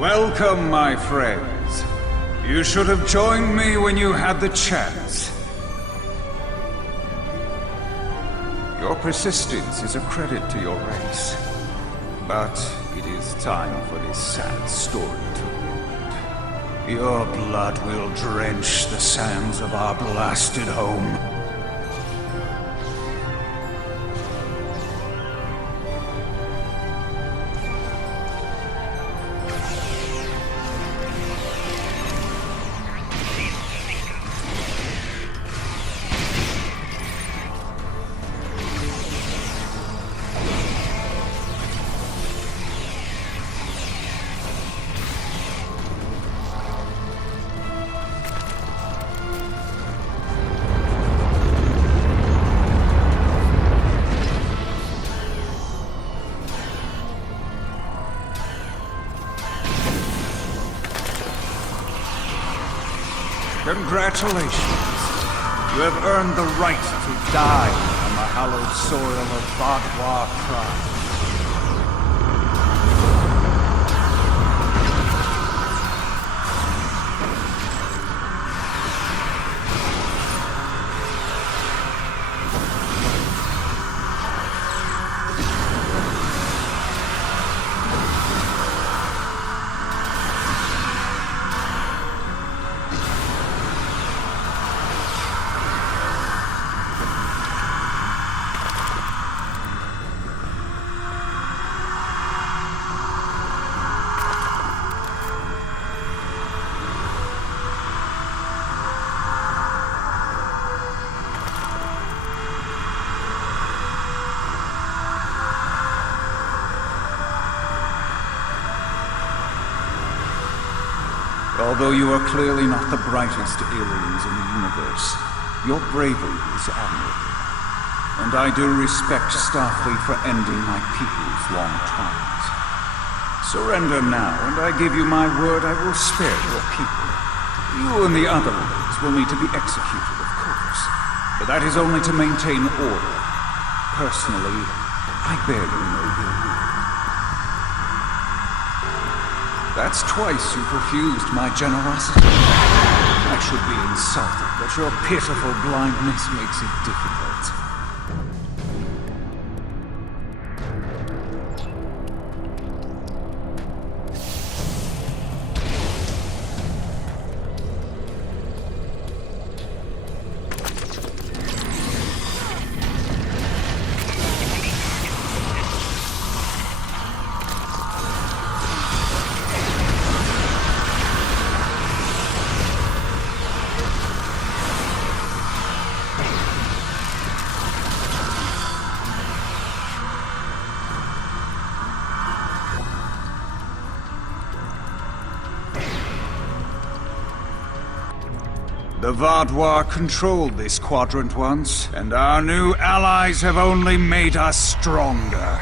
Welcome, my friends. You should have joined me when you had the chance. Your persistence is a credit to your race. But it is time for this sad story to end. Your blood will drench the sands of our blasted home. Congratulations. You have earned the right to die on the hallowed soil of Vatwa tribe. Although you are clearly not the brightest aliens in the universe, your bravery is admirable. And I do respect Starfleet for ending my people's long trials. Surrender now, and I give you my word I will spare your people. You and the other ones will need to be executed, of course. But that is only to maintain order. Personally, I bear you no ill will. That's twice you've refused my generosity. I should be insulted, but your pitiful blindness makes it difficult. The Vatwa controlled this quadrant once, and our new allies have only made us stronger.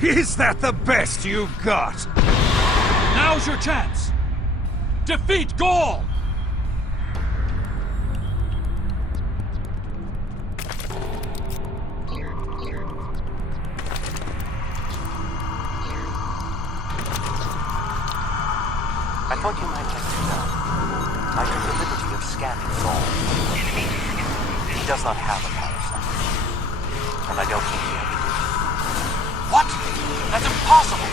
Is that the best you've got? Now's your chance! Defeat Gaul! I thought you might like to know. I took the liberty of scanning Gaul. He does not have a parasite. And I don't think he ever did. What? That's impossible!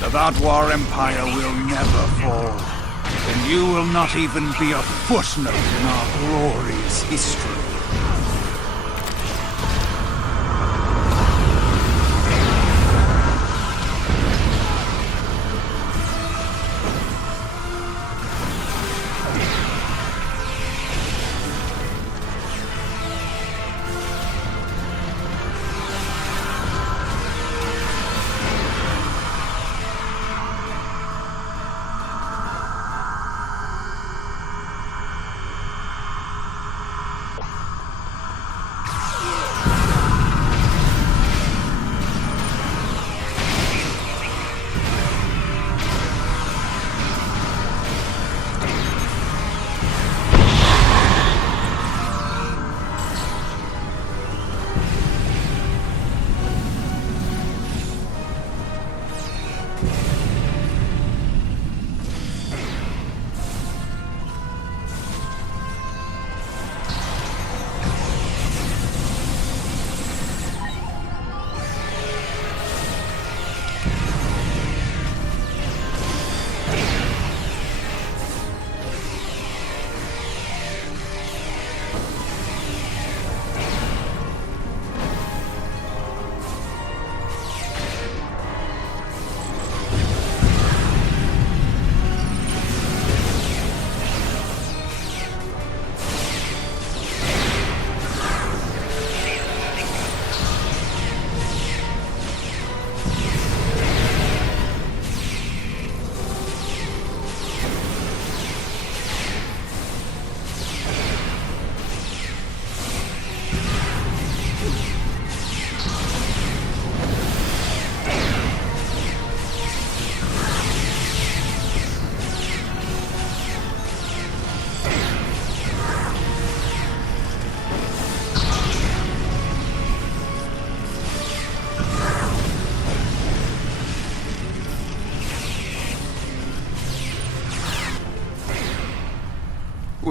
The Vatwa Empire will never fall, and you will not even be a footnote in our glorious history.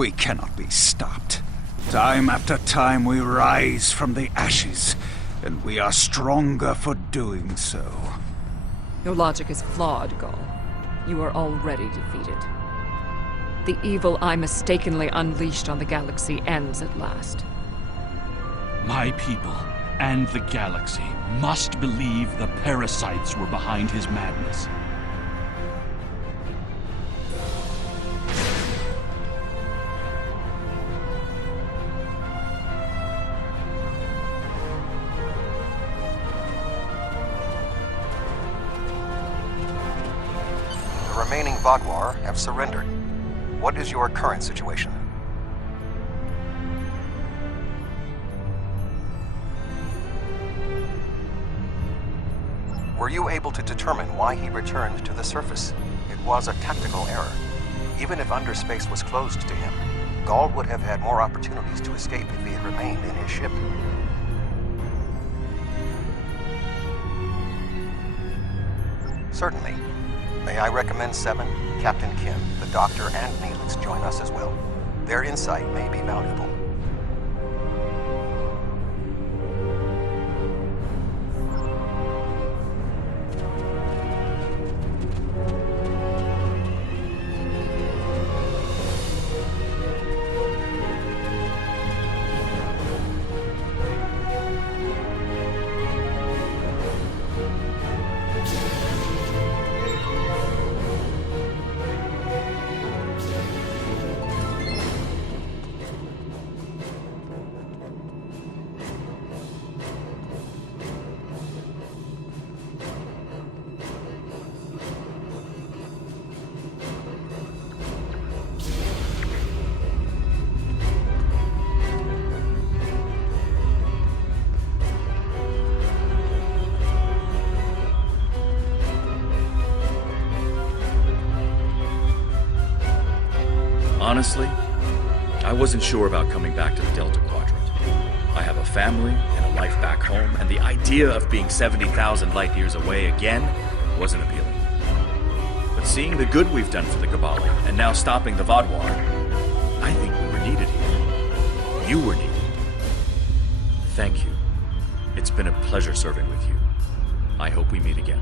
We cannot be stopped. Time after time we rise from the ashes, and we are stronger for doing so. Your logic is flawed, Gaul. You are already defeated. The evil I mistakenly unleashed on the galaxy ends at last. My people and the galaxy must believe the parasites were behind his madness. The remaining Vaadwaur have surrendered. What is your current situation? Were you able to determine why he returned to the surface? It was a tactical error. Even if underspace was closed to him, Gaul would have had more opportunities to escape if he had remained in his ship. Certainly. May I recommend Seven, Captain Kim, the Doctor, and Neelix join us as well. Their insight may be valuable. Honestly, I wasn't sure about coming back to the Delta Quadrant. I have a family and a life back home, and the idea of being 70,000 light years away again wasn't appealing. But seeing the good we've done for the Cabal, and now stopping the Vaadwaur, I think we were needed here. You were needed. Thank you. It's been a pleasure serving with you. I hope we meet again.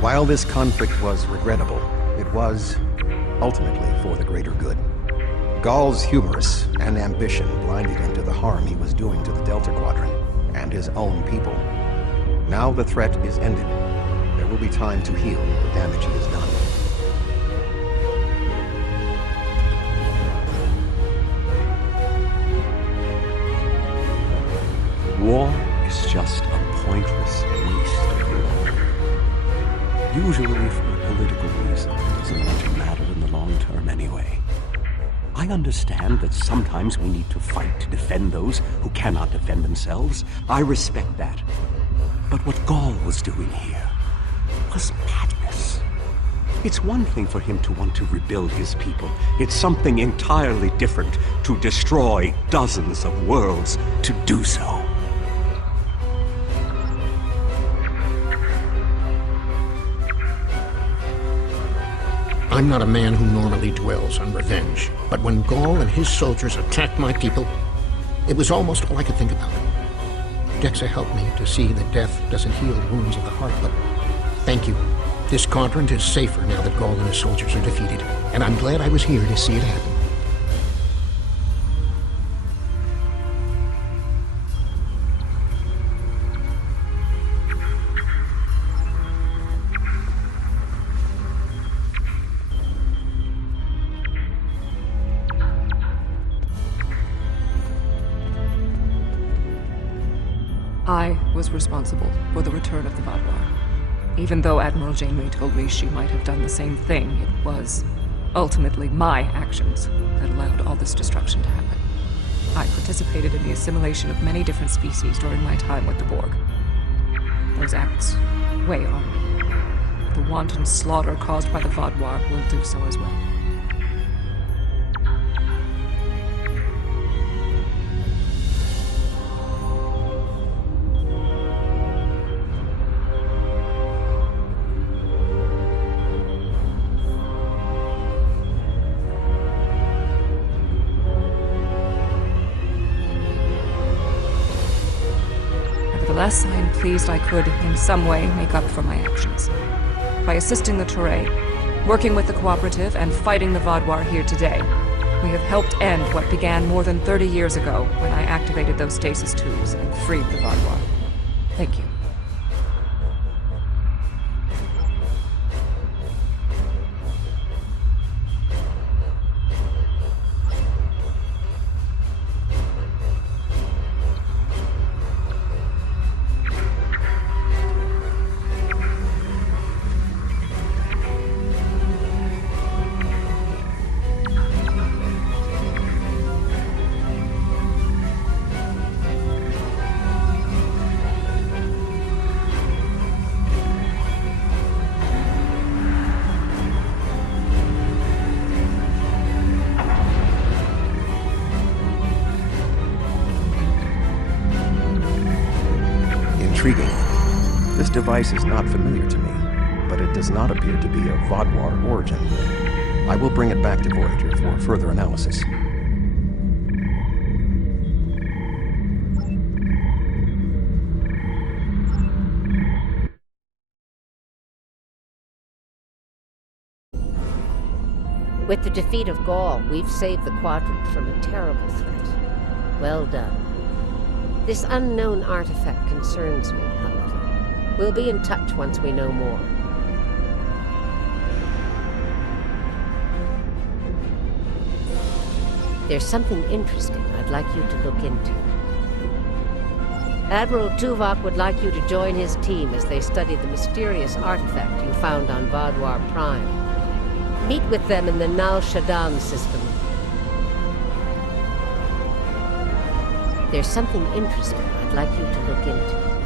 While this conflict was regrettable, it was ultimately for the greater good. Gaul's hubris and ambition blinded him to the harm he was doing to the Delta Quadrant and his own people. Now the threat is ended. There will be time to heal the damage he has done. War is just a pointless waste of war. Usually for a political reason, it doesn't want to matter in the long term anyway. I understand that sometimes we need to fight to defend those who cannot defend themselves. I respect that. But what Gaul was doing here was madness. It's one thing for him to want to rebuild his people. It's something entirely different to destroy dozens of worlds to do so. I'm not a man who normally dwells on revenge, but when Gaul and his soldiers attacked my people, it was almost all I could think about. Dexa helped me to see that death doesn't heal wounds of the heart, but thank you. This quadrant is safer now that Gaul and his soldiers are defeated, and I'm glad I was here to see it happen. I was responsible for the return of the Vaadwaur. Even though Admiral Janeway told me she might have done the same thing, it was ultimately my actions that allowed all this destruction to happen. I participated in the assimilation of many different species during my time with the Borg. Those acts weigh on me. The wanton slaughter caused by the Vaadwaur will do so as well. Nevertheless, I am pleased I could, in some way, make up for my actions. By assisting the Toray, working with the Cooperative, and fighting the Vaadwaur here today, we have helped end what began more than 30 years ago when I activated those stasis tubes and freed the Vaadwaur. Thank you. Intriguing. This device is not familiar to me, but it does not appear to be of Vaadwaur origin. I will bring it back to Voyager for further analysis. With the defeat of Gaul, we've saved the Quadrant from a terrible threat. Well done. This unknown artifact concerns me, however. We'll be in touch once we know more. There's something interesting I'd like you to look into. Admiral Tuvok would like you to join his team as they study the mysterious artifact you found on Vaadwaur Prime. Meet with them in the Nal Shaddan system. There's something interesting I'd like you to look into.